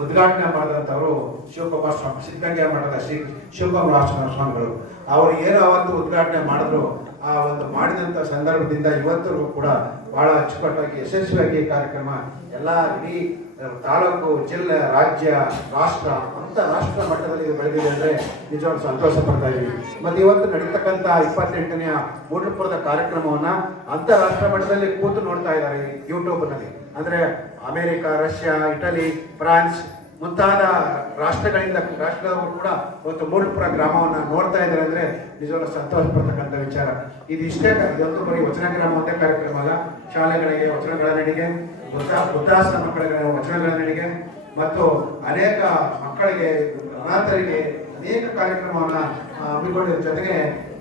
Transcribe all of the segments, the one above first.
ಉದ್ಘಾಟನೆ ಮಾಡಿದಂಥವರು ಶಿವಕುಮಾರ ಸ್ವಾಮಿ ಸಿದ್ಧಗಂಗೆ ಮಠದ ಶ್ರೀ ಶಿವಕುಮಾರ ಸ್ವಾಮಿಗಳು. ಅವರು ಏನು ಅವತ್ತು ಉದ್ಘಾಟನೆ ಮಾಡಿದ್ರು ಆ ಒಂದು ಮಾಡಿದಂಥ ಸಂದರ್ಭದಿಂದ ಇವತ್ತರೂ ಕೂಡ ಬಹಳ ಅಚ್ಚುಕಟ್ಟಾಗಿ, ಯಶಸ್ವಿಯಾಗಿ ಕಾರ್ಯಕ್ರಮ ಎಲ್ಲ ಇಡೀ ತಾಲೂಕು, ಜಿಲ್ಲೆ, ರಾಜ್ಯ, ರಾಷ್ಟ್ರ ಅಂತ ರಾಷ್ಟ್ರ ಮಟ್ಟದಲ್ಲಿ ಇದು ಬೆಳೆದಿದೆ ಅಂದರೆ ನಿಜವಾಗ್ಲೂ ಸಂತೋಷ ಪಡ್ತಾ ಇದ್ದೀವಿ. ಮತ್ತು ಇವತ್ತು ನಡೀತಕ್ಕಂಥ ಇಪ್ಪತ್ತೆಂಟನೆಯ ಮೂಢಪುರದ ಕಾರ್ಯಕ್ರಮವನ್ನ ಅಂತಾರಾಷ್ಟ್ರ ಮಟ್ಟದಲ್ಲಿ ಕೂತು ನೋಡ್ತಾ ಇದ್ದಾರೆ ಯೂಟ್ಯೂಬ್ನಲ್ಲಿ ಅಂದರೆ ಅಮೆರಿಕ, ರಷ್ಯಾ, ಇಟಲಿ, ಫ್ರಾನ್ಸ್ ಮುಂತಾದ ರಾಷ್ಟ್ರಗಳಿಂದ ರಾಷ್ಟ್ರದವರು ಕೂಡ ಇವತ್ತು ಮೂಲಪುರ ಗ್ರಾಮವನ್ನು ನೋಡ್ತಾ ಇದ್ದಾರೆ ಅಂದರೆ ನಿಜವಾಗ್ಲೂ ಸಂತೋಷ ಪಡ್ತಕ್ಕಂಥ ವಿಚಾರ. ಇದಿಷ್ಟೇ ಇದೊಂದು ಬರೀ ವಚನ ಗ್ರಾಮ ಒಂದೇ ಕಾರ್ಯಕ್ರಮ ಅಲ್ಲ. ಶಾಲೆಗಳಿಗೆ ವಚನಗಳ ನಡಿಗೆ ವೃದ್ಧ ವೃದ್ಧಾಶ್ರಮ ಮಕ್ಕಳಿಗೆ ವಚನಗಳ ನಡಿಗೆ ಮತ್ತು ಅನೇಕ ಮಕ್ಕಳಿಗೆ, ಅನಾಥರಿಗೆ ಅನೇಕ ಕಾರ್ಯಕ್ರಮವನ್ನು ಹಮ್ಮಿಕೊಂಡಿದ್ದ ಜೊತೆಗೆ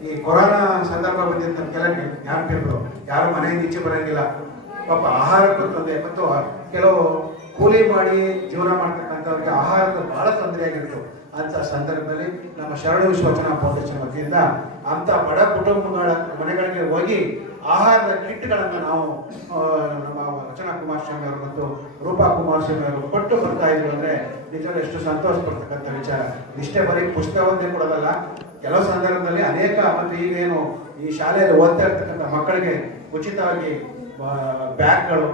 ಈ ಕೊರೋನಾ ಸಂದರ್ಭ ಬಂದಿದ್ದ ಯಾರು ಜ್ಞಾಪಿಗಳು ಯಾರು ಮನೆಯಿಂದ ಈಚೆ ಬರಂಗಿಲ್ಲ. ಪಾಪ ಆಹಾರಕ್ಕೂ ತೊಂದರೆ ಮತ್ತು ಕೆಲವು ಕೂಲಿ ಮಾಡಿ ಜೀವನ ಮಾಡ್ತಕ್ಕಂಥವ್ರಿಗೆ ಆಹಾರದ ಬಹಳ ತೊಂದರೆ ಅಂಥ ಅಂತ ಸಂದರ್ಭದಲ್ಲಿ ನಮ್ಮ ಶರಣ ವಿಶ್ವಚನ ಫೌಂಡೇಶನ್ ವತಿಯಿಂದ ಅಂತ ಬಡ ಕುಟುಂಬಗಳ ಮನೆಗಳಿಗೆ ಹೋಗಿ ಆಹಾರದ ಕಿಟ್ಗಳನ್ನು ನಾವು ನಮ್ಮ ರಚನಾ ಕುಮಾರ್ ಸ್ವಾಮಿ ಅವರು ಮತ್ತು ರೂಪಾ ಕುಮಾರಸ್ವಾಮಿ ಅವರು ಕೊಟ್ಟು ಬರ್ತಾ ಇದ್ರು ಅಂದ್ರೆ ನಿಜವಾಗ್ಲೂ ಎಷ್ಟು ಸಂತೋಷ ಪಡ್ತಕ್ಕಂಥ ವಿಚಾರ. ಇಷ್ಟೇ ಬರೀ ಪುಸ್ತಕ ಒಂದೇ ಕೊಡೋದಲ್ಲ, ಕೆಲವು ಸಂದರ್ಭದಲ್ಲಿ ಅನೇಕ ಮತ್ತು ಈಗೇನು ಈ ಶಾಲೆಯಲ್ಲಿ ಓದ್ತಾ ಇರ್ತಕ್ಕಂಥ ಮಕ್ಕಳಿಗೆ ಉಚಿತವಾಗಿ ಬ್ಯಾಗ್ಗಳು,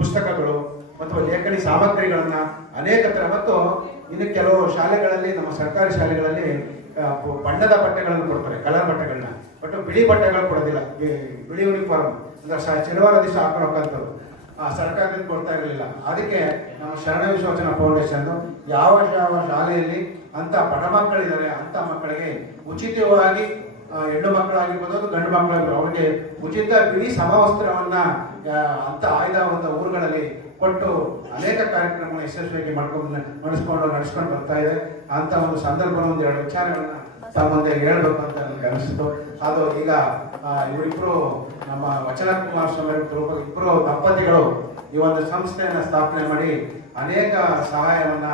ಪುಸ್ತಕಗಳು ಮತ್ತು ಲೇಖನಿ ಸಾಮಗ್ರಿಗಳನ್ನ ಅನೇಕ ಥರ ಮತ್ತು ಇನ್ನು ಕೆಲವು ಶಾಲೆಗಳಲ್ಲಿ, ನಮ್ಮ ಸರ್ಕಾರಿ ಶಾಲೆಗಳಲ್ಲಿ ಬಣ್ಣದ ಬಟ್ಟೆಗಳನ್ನು ಕೊಡ್ತಾರೆ, ಕಲರ್ ಬಟ್ಟೆಗಳನ್ನ. ಬಟ್ ಬಿಳಿ ಬಟ್ಟೆಗಳು ಕೊಡೋದಿಲ್ಲ. ಬಿಳಿ ಯೂನಿಫಾರ್ಮ್ ಅಂದ್ರೆ ಶನಿವಾರ ದಿವಸ ಹಾಕೊಂಡು ಆ, ಸರ್ಕಾರದಿಂದ ಕೊಡ್ತಾ ಇರಲಿಲ್ಲ. ಅದಕ್ಕೆ ನಮ್ಮ ಶರಣ ವಿಶ್ವಚನ ಫೌಂಡೇಶನ್ ಯಾವ ಯಾವ ಶಾಲೆಯಲ್ಲಿ ಅಂತ ಬಡ ಮಕ್ಕಳಿದ್ದಾರೆ ಅಂತ ಮಕ್ಕಳಿಗೆ ಉಚಿತವಾಗಿ ಹೆಣ್ಣು ಮಕ್ಕಳಾಗಿರ್ಬೋದು ಅಥವಾ ಗಂಡು ಮಕ್ಕಳಾಗಿರ್ಬೋದು, ಅವರಿಗೆ ಉಚಿತ ಬಿಳಿ ಸಮವಸ್ತ್ರವನ್ನ ಅಂತ ಆಯ್ದ ಒಂದು ಊರುಗಳಲ್ಲಿ ಕೊಟ್ಟು ಅನೇಕ ಕಾರ್ಯಕ್ರಮಗಳನ್ನ ಯಶಸ್ವಿಯಾಗಿ ಮಾಡ್ಕೊಂಡು ನಡೆಸ್ಕೊಂಡು ನಡೆಸ್ಕೊಂಡು ಬರ್ತಾ ಇದೆ. ಅಂತ ಒಂದು ಸಂದರ್ಭ ಒಂದು ಎರಡು ವಿಚಾರಗಳನ್ನ ಸಂಬಂಧ ಹೇಳ್ಬೇಕು ಅಂತ ನನಗೆ ಅನಿಸ್ತು. ಅದು ಈಗ ಇವರಿಬ್ರು ನಮ್ಮ ವಚನ ಕುಮಾರ್ ಸ್ವಾಮಿ ಇಬ್ಬರು ದಂಪತಿಗಳು ಈ ಒಂದು ಸಂಸ್ಥೆಯನ್ನು ಸ್ಥಾಪನೆ ಮಾಡಿ ಅನೇಕ ಸಹಾಯವನ್ನ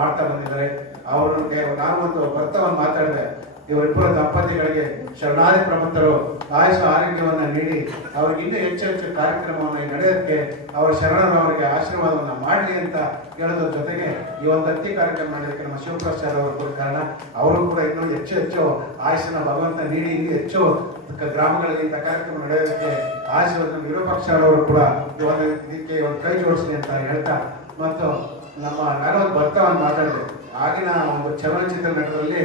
ಮಾಡ್ತಾ ಬಂದಿದ್ದಾರೆ. ಅವ್ರಿಗೆ ನಾನು ಒಂದು ಭರ್ತವನ್ನು ಮಾತಾಡಿದೆ. ಇವರಿಬ್ಬರ ದಂಪತಿಗಳಿಗೆ ಶರಣಾದಿ ಪ್ರಮುಖರು ಆಯುಷ ಆರೋಗ್ಯವನ್ನು ನೀಡಿ, ಅವ್ರಿಗೆ ಇನ್ನೂ ಹೆಚ್ಚು ಹೆಚ್ಚು ಕಾರ್ಯಕ್ರಮವನ್ನು ನಡೆಯೋದಕ್ಕೆ ಅವರ ಶರಣರು ಅವರಿಗೆ ಆಶೀರ್ವಾದವನ್ನು ಮಾಡಲಿ ಅಂತ ಹೇಳೋದ್ರ ಜೊತೆಗೆ ಈ ಒಂದು ಅತ್ತಿ ಕಾರ್ಯಕ್ರಮ ಮಾಡೋದಕ್ಕೆ ನಮ್ಮ ಶಿವಪ್ರಸಾದ್ ಅವರು ಕಾರಣ. ಅವರು ಕೂಡ ಇನ್ನೂ ಹೆಚ್ಚು ಹೆಚ್ಚು ಆಯುಷನ ಭಗವಂತ ನೀಡಿ, ಇನ್ನೂ ಹೆಚ್ಚು ಗ್ರಾಮಗಳಲ್ಲಿ ಇಂಥ ಕಾರ್ಯಕ್ರಮ ನಡೆಯೋದಕ್ಕೆ ಆಶೀರ್ವಾದ ವಿರೂಪಾಕ್ಷರವರು ಕೂಡ ಈ ಒಂದು ಇದಕ್ಕೆ ಒಂದು ಕೈ ಜೋಡಿಸಿ ಅಂತ ಹೇಳ್ತಾ ಮತ್ತು ನಮ್ಮ ನಾನು ಒಂದು ಭರ್ತವನ್ನು ಮಾತಾಡಿದೆ ಆಗಿನ ಒಂದು ಚಲನಚಿತ್ರ ನಟರಲ್ಲಿ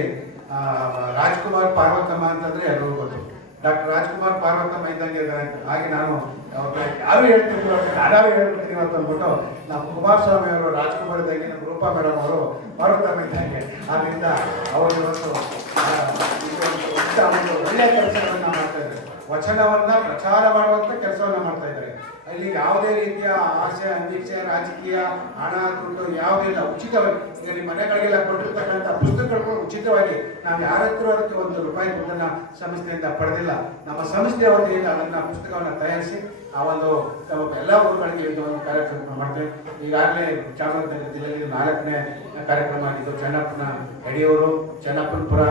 ರಾಜ್ಕುಮಾರ್ ಪಾರ್ವತಮ್ಮ ಅಂತಂದ್ರೆ ಎಲ್ಲರೂ ಗೊತ್ತು. ಡಾಕ್ಟರ್ ರಾಜ್ಕುಮಾರ್ ಪಾರ್ವತಮ್ಮ ಇದ್ದಂಗೆ. ಹಾಗೆ ನಾನು ಯಾರು ಹೇಳ್ತಿದ್ರು ಯಾರು ಹೇಳ್ಬಿಡ್ತೀನಿ ಅಂತ ಅಂದ್ಬಿಟ್ಟು ನಮ್ಮ ಕುಮಾರಸ್ವಾಮಿ ಅವರು, ರಾಜ್ಕುಮಾರ್ ಇದ್ದಂಗೆ ನಮ್ಮ ರೂಪಾ ಮೇಡಮ್ ಅವರು ಪಾರ್ವತಮ್ಮ ಇದ್ದಂಗೆ. ಆದ್ರಿಂದ ಅವರು ಇವತ್ತು ಒಳ್ಳೆಯ ಕೆಲಸವನ್ನ ಮಾಡ್ತಾ ಇದ್ದಾರೆ. ವಚನವನ್ನ ಪ್ರಚಾರ ಮಾಡುವಂತ ಕೆಲಸವನ್ನ ಮಾಡ್ತಾ ಇದ್ದಾರೆ. ಅಲ್ಲಿ ಯಾವುದೇ ರೀತಿಯ ಆಸೆ ಅನಿಚ್ಛೆ ರಾಜಕೀಯ, ಹಣ, ದುಡ್ಡು ಯಾವುದೇ ಇಲ್ಲ, ಉಚಿತವಾಗಿ. ಈಗ ನಿಮ್ಮ ಮನೆಗಳಿಗೆಲ್ಲ ಕೊಟ್ಟಿರ್ತಕ್ಕಂಥ ಪುಸ್ತಕಗಳು ಉಚಿತವಾಗಿ. ನಾವು ಯಾರ ಹತ್ರ ಒಂದು ರೂಪಾಯಿ ದುಡ್ಡನ್ನು ಸಂಸ್ಥೆಯಿಂದ ಪಡೆದಿಲ್ಲ. ನಮ್ಮ ಸಂಸ್ಥೆಯ ವತಿಯಿಂದ ಅದನ್ನ ಪುಸ್ತಕವನ್ನು ತಯಾರಿಸಿ ಆ ಒಂದು ತಮ್ಮ ಎಲ್ಲ ಊರುಗಳಿಗೆ ಇದು ಒಂದು ಕಾರ್ಯಕ್ರಮ ಮಾಡ್ತೇವೆ. ಈಗಾಗಲೇ ಚಾಮರಾಜನಗರ ಜಿಲ್ಲೆಯಲ್ಲಿ ನಾಲ್ಕನೇ ಕಾರ್ಯಕ್ರಮ ಆಗಿದ್ದು, ಚನ್ನಪ್ಪನ ಯಡಿಯೂರು ಚನ್ನಪ್ಪನಪುರ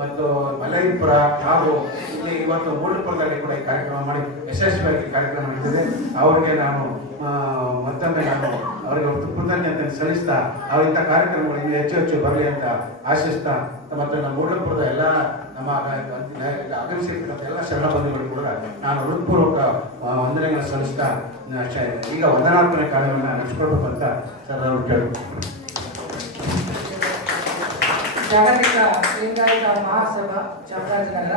ಮತ್ತು ಮಲೈಪುರ ಹಾಗೂ ಇಲ್ಲಿ ಇವತ್ತು ಮೂಡಪುರದಲ್ಲಿ ಕೂಡ ಈ ಕಾರ್ಯಕ್ರಮ ಮಾಡಿ ಯಶಸ್ವಿಯಾಗಿ ಕಾರ್ಯಕ್ರಮ ನಡೀತಿದೆ ಅವರಿಗೆ ನಾನು ಮತ್ತೊಮ್ಮೆ ನಾನು ಅವರಿಗೆ ಒಂದು ಕೃತಜ್ಞತೆ ಸಲ್ಲಿಸ್ತಾ ಅವ್ರ ಇಂಥ ಕಾರ್ಯಕ್ರಮಗಳು ಇನ್ನೂ ಹೆಚ್ಚು ಹೆಚ್ಚು ಬರಲಿ ಅಂತ ಆಶಿಸ್ತಾ ಮತ್ತು ನಮ್ಮ ಮೂಡಲಪುರದ ಎಲ್ಲ ನಮ್ಮ ಆಗಮಿಸಿರ್ತಕ್ಕಂಥ ಎಲ್ಲ ಶರಣ ಬಂಧುಗಳು ಕೂಡ ನಾನು ಹೃತ್ಪೂರ್ವಕ ವಂದನೆಗಳನ್ನು ಸಲ್ಲಿಸ್ತಾ ಈಗ ವಂದನಾರ್ಪಣೆ ಕಾರ್ಯವನ್ನು ನಡೆಸ್ಕೊಳ್ಬೇಕು ಅಂತ ಸರ್ ಅವರು ಕೇಳ್ಬೋದು ಜಾಗತಿಕ ಲಿಂಗಾಯತ ಮಹಾಸಭಾ ಚಾಮರಾಜನಗರ.